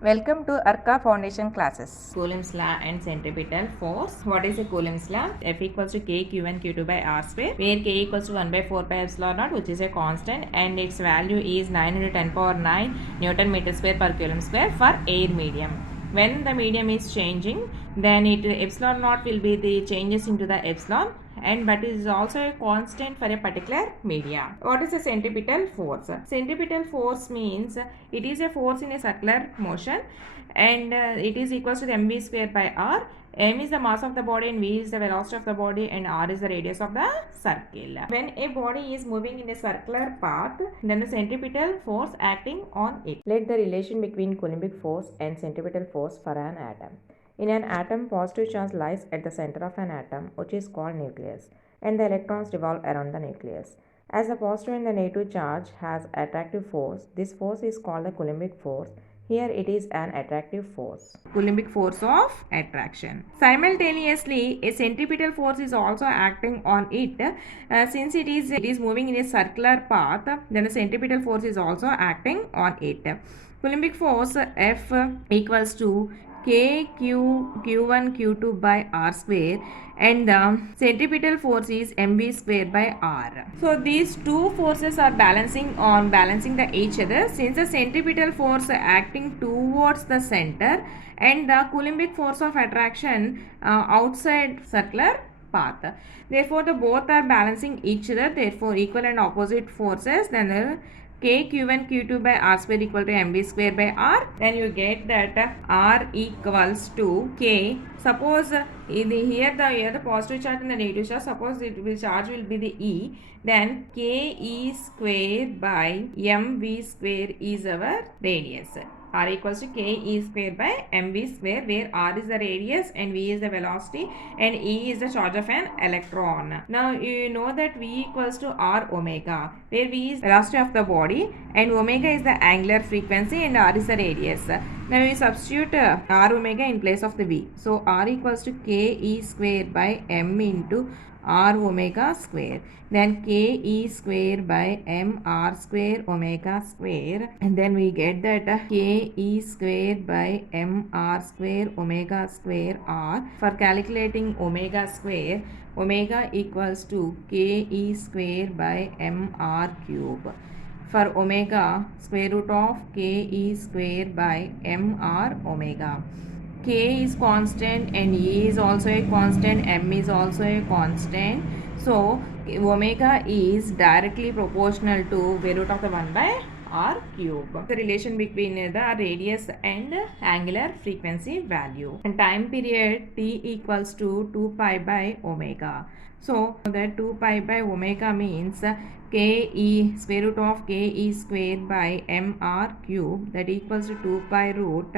Welcome to Arka Foundation classes. Coulomb's law and centripetal force. What is a Coulomb's law? F equals to K Q1 Q2 by R square, where K equals to 1 by 4 pi epsilon naught, which is a constant, and its value is 9 into 10 power 9 Newton meter square per coulomb square for air medium. When the medium is changing, then epsilon naught will be the changes into the epsilon, and but it is also a constant for a particular media. What is the centripetal force? Centripetal force means it is a force in a circular motion, and it is equals to the mv square by r. M is the mass of the body and v is the velocity of the body and r is the radius of the circle. When a body is moving in a circular path, then the centripetal force acting on it. Let the relation between Coulombic force and centripetal force for an atom. In an atom, positive charge lies at the center of an atom, which is called nucleus, and the electrons revolve around the nucleus. As the positive and the negative charge has attractive force, this force is called the Coulombic force. Here it is an attractive force. Coulombic force of attraction. Simultaneously, a centripetal force is also acting on it. Since it is moving in a circular path, then the centripetal force is also acting on it. Coulombic force F equals to K Q1 Q2 by R square, and the centripetal force is mv square by r. So these two forces are balancing the each other, since the centripetal force acting towards the center and the Coulombic force of attraction outside circular path. Therefore the both are balancing each other, therefore equal and opposite forces, then the K Q1 Q2 by R square equal to mv square by r. Then you get that R equals to K. Suppose here the positive charge and the negative charge, suppose charge will be the E, then K E square by mv square is our radius. R equals to K E square by mv square, where R is the radius and V is the velocity and E is the charge of an electron. Now you know that V equals to R omega, where V is velocity of the body and omega is the angular frequency and R is the radius. Now we substitute R omega in place of the V. So R equals to K E square by m into R omega square, then K E square by m R square omega square, and then we get that K E square by m R square omega square R. For calculating omega square, omega equals to K E square by m R cube. For omega, square root of K E square by m R omega. K is constant and E is also a constant, M is also a constant. So omega is directly proportional to square root of the 1 by R cube. The relation between the radius and angular frequency value. And time period T equals to 2 pi by omega. So that 2 pi by omega means K E square root of K E square by m R cube, that equals to 2 pi root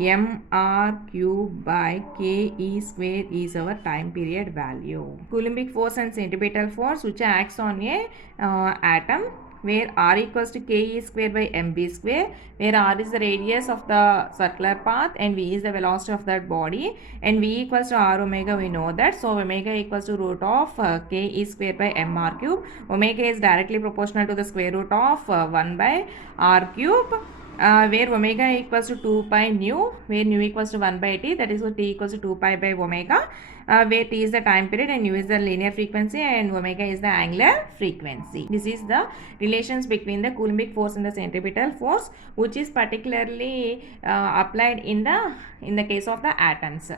m R cube by K E square is our time period value. Coulombic force and centripetal force, which acts on a atom, where R equals to K E square by mv square, where R is the radius of the circular path and V is the velocity of that body, and V equals to R omega, we know that. So omega equals to root of K E square by m R cube. Omega is directly proportional to the square root of 1 by R cube. Where omega equals to 2 pi nu, where nu equals to 1 by t, that is what T equals to 2 pi by omega, where T is the time period and nu is the linear frequency and omega is the angular frequency. This is the relations between the Coulombic force and the centripetal force, which is particularly applied in the case of the atoms.